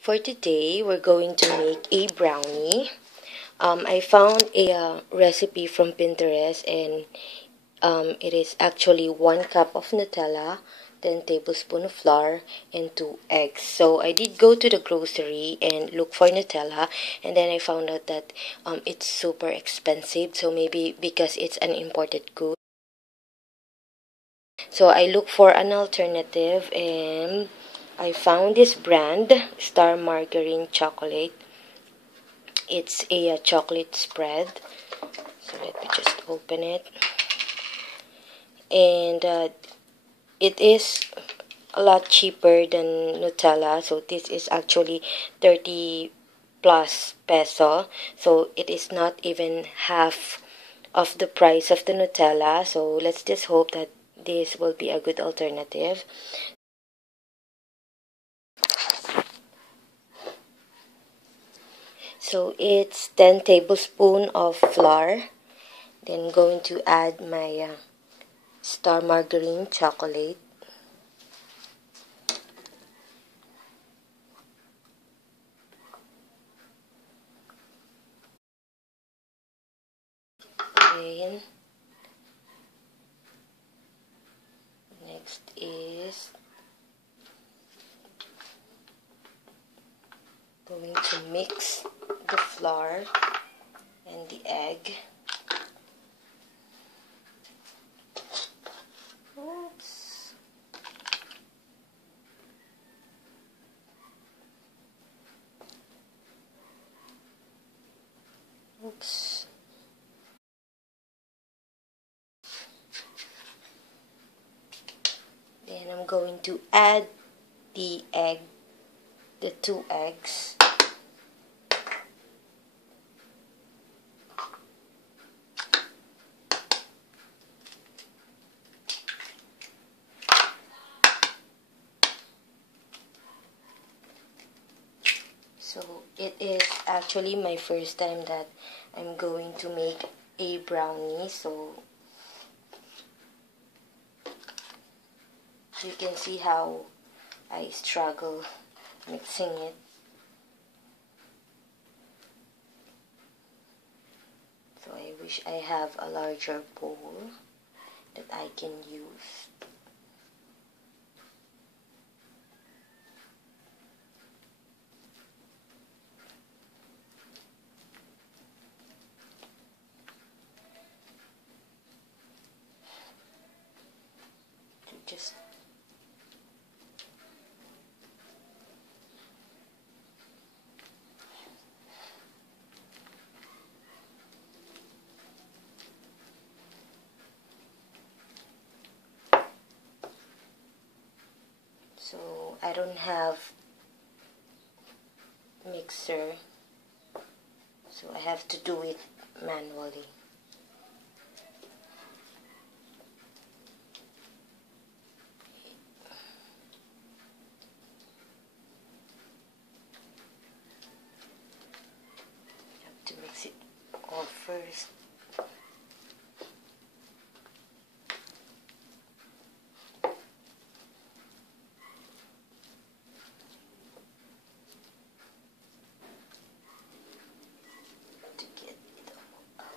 For today, we're going to make a brownie. I found a recipe from Pinterest, and it is actually 1 cup of Nutella, 10 tablespoons of flour, and 2 eggs. So I did go to the grocery and look for Nutella, and then I found out that it's super expensive. So maybe because it's an imported good. So I looked for an alternative, and I found this brand, Star Margarine Chocolate. It's a chocolate spread. So let me just open it. And it is a lot cheaper than Nutella. So this is actually 30 plus peso. So it is not even half of the price of the Nutella. So let's just hope that this will be a good alternative. So it's 10 tablespoons of flour. Then going to add my Star Margarine chocolate. Then next is going to mix the flour and the egg. Oops. Oops. Then I'm going to add the 2 eggs. So it is actually my first time that I'm going to make a brownie, so you can see how I struggle mixing it. So I wish I have a larger bowl that I can use. Just so I don't have mixer, so I have to do it manually. Have to mix it all first. To get it all out.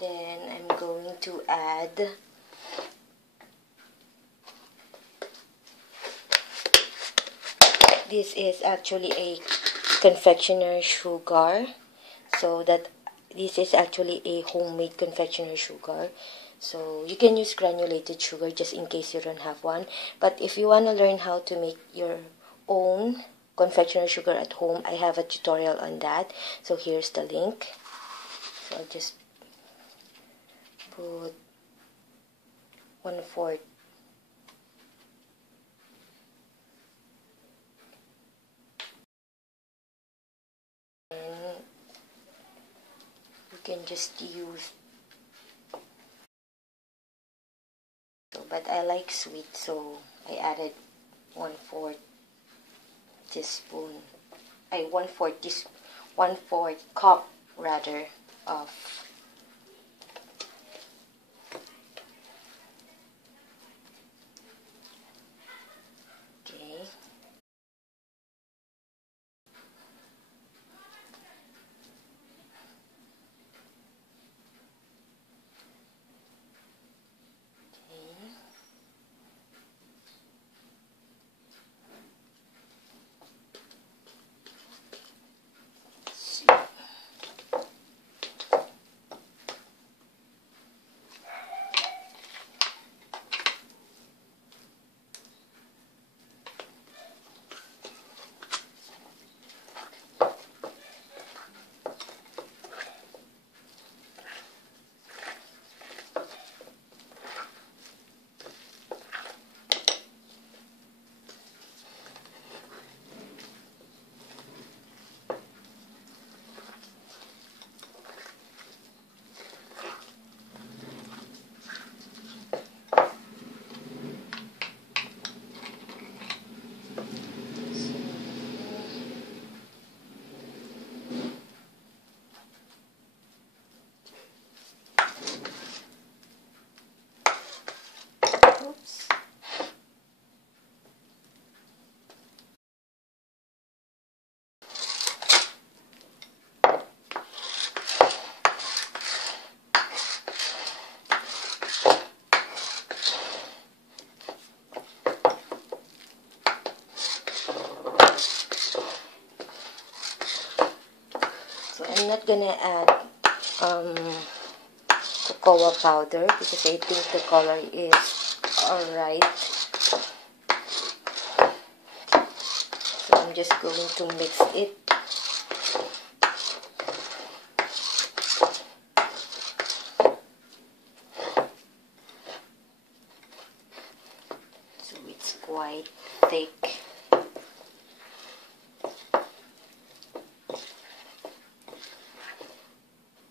Then I'm going to add this is actually a confectionery sugar, so that this is actually a homemade confectionery sugar. So you can use granulated sugar just in case you don't have one, but if you want to learn how to make your own confectionery sugar at home, I have a tutorial on that. So here's the link. So I'll just put 1/4 can just use. But I like sweet, so I added 1/4 teaspoon. 1/4 cup rather of okay. Oops. So I'm not gonna add cocoa powder because I think the color is alright. So I'm just going to mix it. So it's quite thick.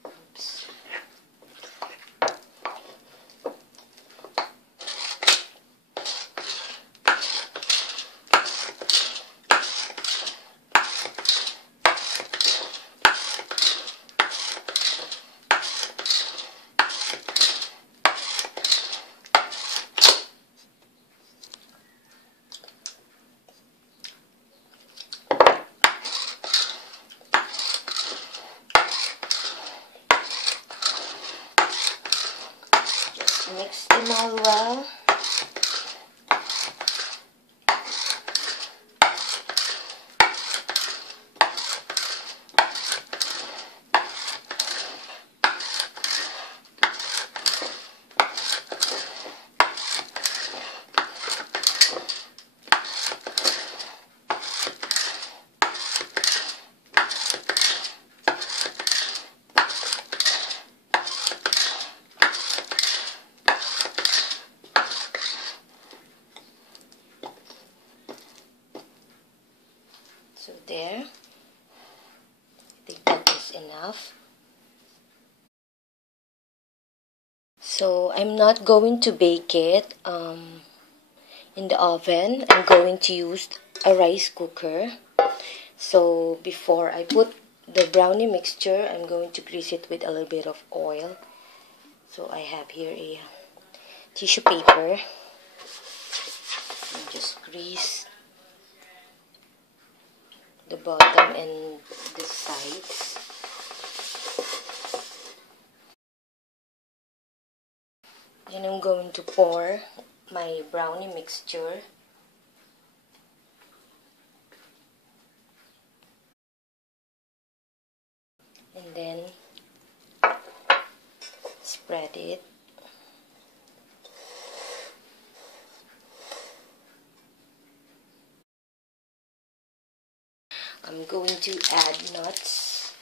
Oops. Mix them all well. So there, I think that is enough. So I'm not going to bake it in the oven. I'm going to use a rice cooker. So before I put the brownie mixture, I'm going to grease it with a little bit of oil. So I have here a tissue paper. And just grease the bottom and the sides. Then I'm going to pour my brownie mixture. And then spread it. I'm going to add nuts.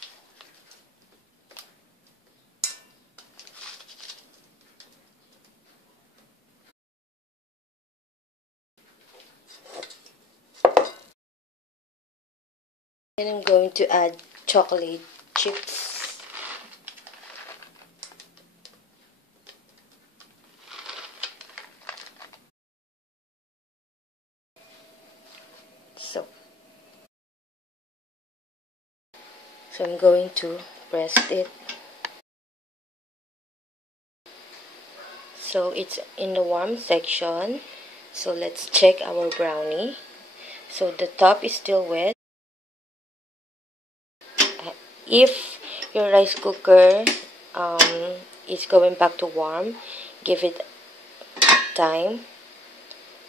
And I'm going to add chocolate chips. So I'm going to press it. So it's in the warm section. So let's check our brownie. So the top is still wet. If your rice cooker is going back to warm, give it time.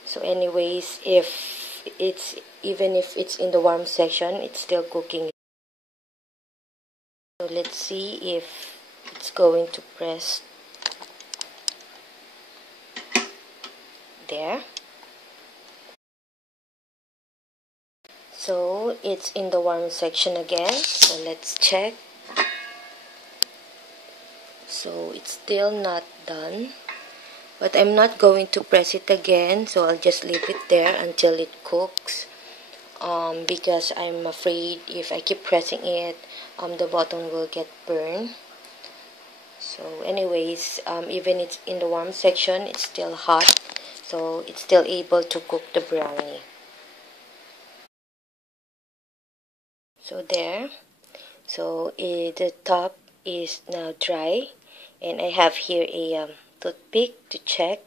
So anyways, even if it's in the warm section, it's still cooking. So let's see if it's going to press there. So it's in the warm section again. So let's check. So it's still not done. But I'm not going to press it again. So I'll just leave it there until it cooks. Because I'm afraid if I keep pressing it, the bottom will get burned. So anyways, even it's in the warm section, it's still hot. So it's still able to cook the brownie. So there. So the top is now dry. And I have here a toothpick to check.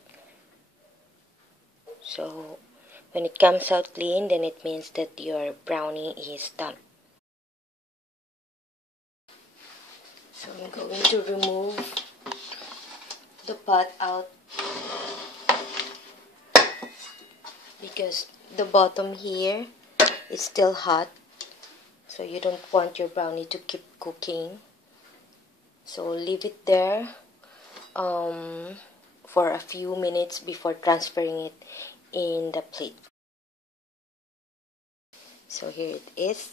So when it comes out clean, then it means that your brownie is done. So I'm going to remove the pot out because the bottom here is still hot. So you don't want your brownie to keep cooking. So leave it there for a few minutes before transferring it in the plate. So here it is.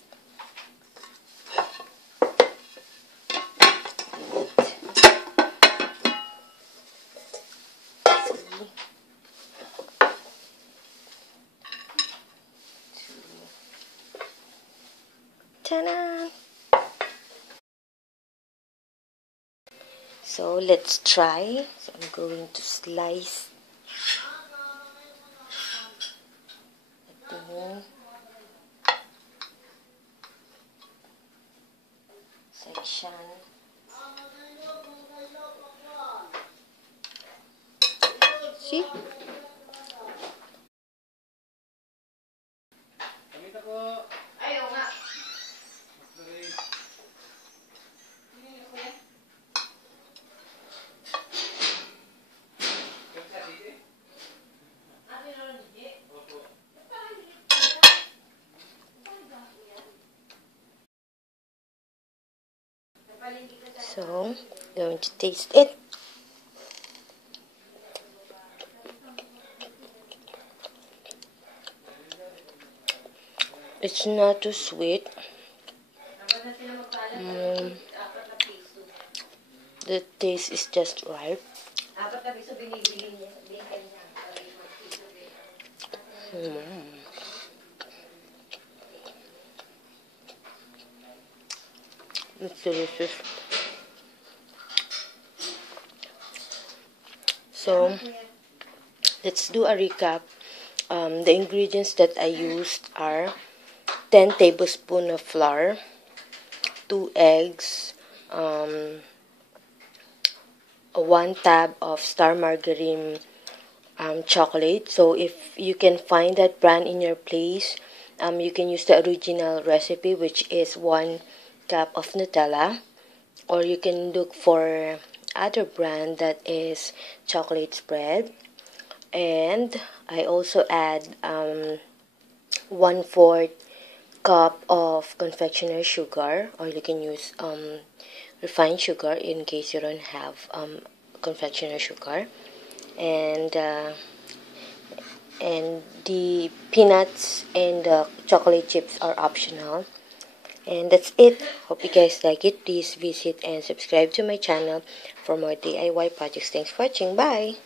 Ta-da! So let's try. So I'm going to slice the section. See? So, going to taste it. It's not too sweet. The taste is just right. It's delicious. So, let's do a recap. The ingredients that I used are 10 tablespoons of flour, 2 eggs, 1 tab of star margarine chocolate. So if you can find that brand in your place, you can use the original recipe, which is 1 cup of Nutella, or you can look for other brand that is chocolate spread. And I also add 1/4 cup of confectionery sugar, or you can use refined sugar in case you don't have confectionery sugar, and the peanuts and the chocolate chips are optional. And that's it. Hope you guys like it. Please visit and subscribe to my channel for more DIY projects. Thanks for watching. Bye!